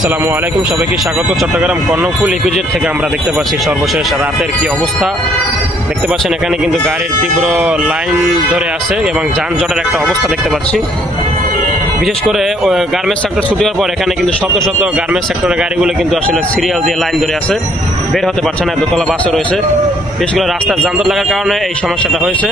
আসসালামু আলাইকুম, সবাইকে স্বাগত। চট্টগ্রাম কর্ণফুল ইপিজেড থেকে আমরা দেখতে পাচ্ছি সর্বশেষ রাতের কি অবস্থা। দেখতে পাচ্ছেন এখানে কিন্তু গাড়ির তীব্র লাইন ধরে আছে এবং যানজটের একটা অবস্থা দেখতে পাচ্ছি। বিশেষ করে গার্মেন্টস সেক্টর ছুটি হওয়ার পর এখানে কিন্তু শত শত গার্মেন্টস সেক্টরের গাড়িগুলো কিন্তু আসলে সিরিয়াল দিয়ে লাইন ধরে আছে, বের হতে পারছে না। দোতলা বাসও রয়েছে। বিশেষ করে রাস্তার যানজট লাগার কারণে এই সমস্যাটা হয়েছে।